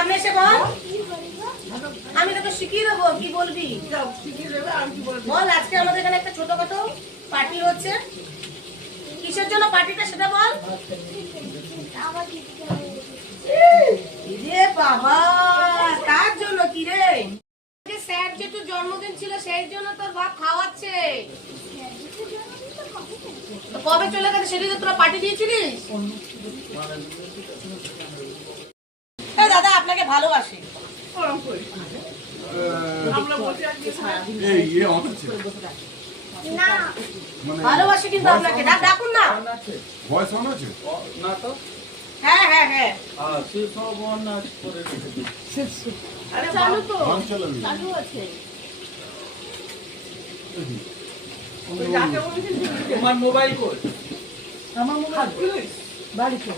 সামনে এসে বল। আমি তোকে শিখিয়ে দেবো কি বলবি? বল আজকে আমাদের এখানে একটা ছোটখাটো পার্টি হচ্ছে। কিসের জন্য পার্টিটা সেটা বল। বাবা কার জন্য কি রে? যে স্যার যেটু জন্মদিন ছিল সেই জন্য তোর বাপ খাওয়াচ্ছে। তো কবে চলে গেছে? সেদিকে তোরা পার্টি দিয়েছিলিস? দাদা আপনাকে ভালোবাসি। ইয়ে মানে ভালোবাসি কিন্তু আপনাকে। ডাক ডাকুন না। ভয়েস অন আছে? না তো? হ্যাঁ হ্যাঁ হ্যাঁ। চালু তো। চালু আছে। তোমার মোবাইল কই? আমার বাড়িতে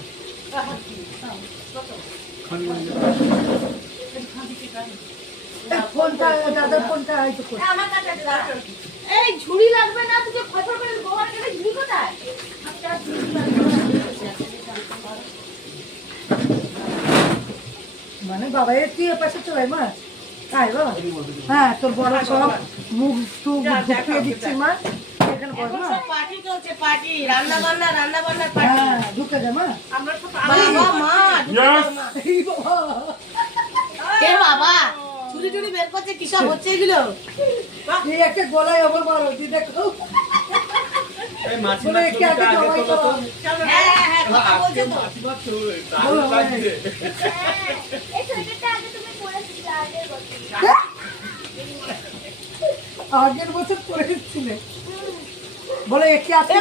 এই। আমার ঝুড়ি লাগবে না তুই করে ঝুড়ি কোথায় আচ্ছা। মানে বাবা এর তুই পাশে চলে মা তাই বাবা হ্যাঁ তোর বড় সব মুখ টুক ঢুকিয়ে দিচ্ছি মা সব পার্টি চলছে পার্টি রান্না বান্না রান্না পার্টি হ্যাঁ ঢুকে দে মা মা ঢুকে মা। এই বাবা কে বাবা? চুরি টুরি বের করছে কি সব হচ্ছে এগুলো? এই একটা গলায় আমার মারো দি দেখো। বলে আগের বছর আগের বছর পরে এসেছিলে বলে একে আপনি এ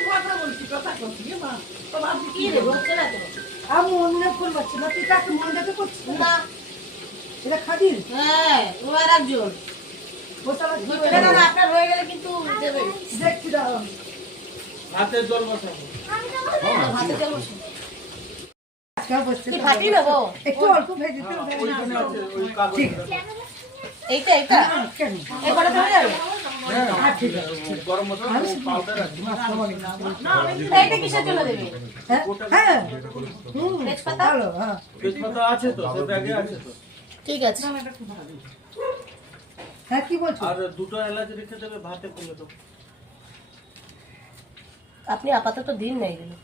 আমি মনে করে পাচ্ছি না তুই কাকে মনে দেখে করছিস না? এটা খাদির? হ্যাঁ ও আর একজন। বোতল ধরছে না দাদা আপনার হয়ে গেলে কিন্তু দেখছি দাঁড়ান হাতে জল বসাবো। ভাতে জল বসে। আজকে বসছে কি ফাটি নেব? একটু অল্প ভেজে দিতে হবে। ওইখানে আছে ওই কাগজ। ঠিক এইটা এইটা। এই কটা ধরে যাবে হ্যাঁ হ্যাঁ কি বলছো দুটো এলাচ রেখে ভাতে আপনি আপাতত দিন না এগুলো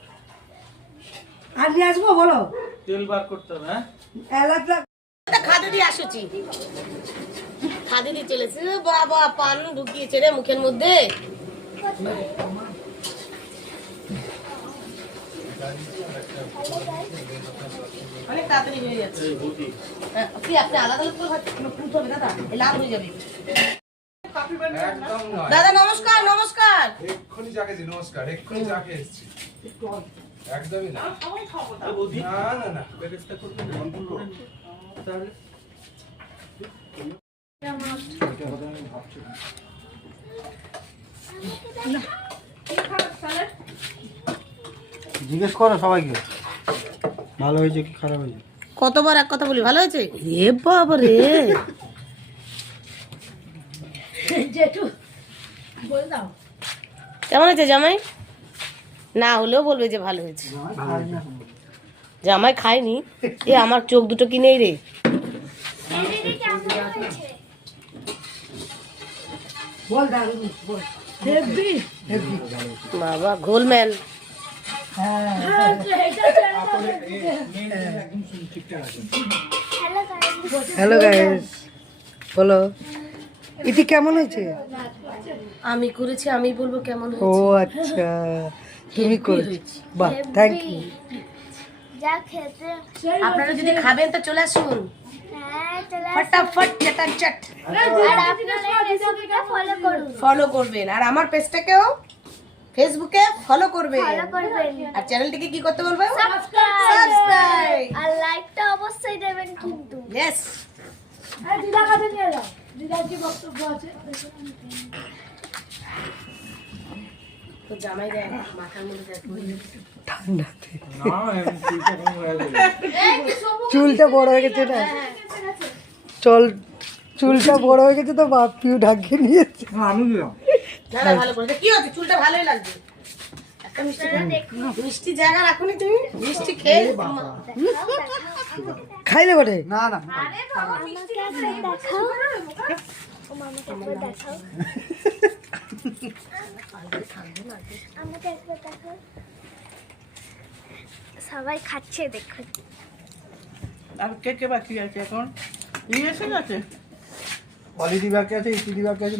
আর নিয়ে আসব বলো তেল বার করতে হবে হ্যাঁ এলাচ লাগ দিয়ে আসুছি খাদে দিয়ে চলেছে বাবা পান ঢুকিয়েছে রে মুখের মধ্যে। অনেক তাড়াতাড়ি হয়ে যাচ্ছে। হ্যাঁ, কি আপনি আলাদা আলাদা করে ফুট হবে দাদা লাল হয়ে যাবে। দাদা নমস্কার নমস্কার। এক্ষুনি যাকে জি নমস্কার। এক্ষুনি যাকে এসছি। একদমই না। না না না। তাহলে জিজ্ঞেস করো সবাইকে। ভালো হয়েছে কি খারাপ হয়েছে? কতবার এক কথা বলি ভালো হয়েছে? রে বাবা রে জেঠু বলে দাও। কেমন হয়েছে জামাই? না হলেও বলবে যে ভালো হয়েছে। জামাই খায়নি। এ আমার চোখ দুটো কিনেই রে দিদি কেমন হয়েছে বল দারুণ বল হেভি হেভি বাবা গোলম্যান হ্যাঁ। হ্যালো গাইস বলো। এটি কেমন হয়েছে? আমি করেছি আমি বলব কেমন ও আচ্ছা তুমি করেছ বাহ থ্যাংক ইউ যা খেতে আপনারা যদি খাবেন তো চলে আসুন। ফটাফট চটাচট ফলো করবেন। আর আমার পেজটাকেও ফেসবুকে ফলো করবেন। আর চ্যানেলটিকে কি করতে বলবেন সাবস্ক্রাইব সাবস্ক্রাইব আর লাইকটা অবশ্যই দেবেন কিন্তু। ইয়েস আর দিদা কাছে নিয়ে যাও। দিদার কি বক্তব্য আছে? তো জামাই দেখ মাথার মধ্যে ঠান্ডাতে না চুলটা কম হয়ে গেছে। চুলটা বড় হয়ে গেছে না? চল চুলটা বড় হয়ে গেছে তো বাপ পিউ ঢাকিয়ে নিয়েছে। আমি দিলাম। না না ভালো করে কি হচ্ছে চুলটা ভালোই লাগছে। মিষ্টি মিষ্টি জায়গা রাখুনি তুমি? মিষ্টি খেয়ে খাইলে বটে? না না। সবাই খাচ্ছে দেখুন আর কে কে বাকি আছে এখন? ই এসে গেছে অলিদি বাকি আছে ইতিদি বাকি আছে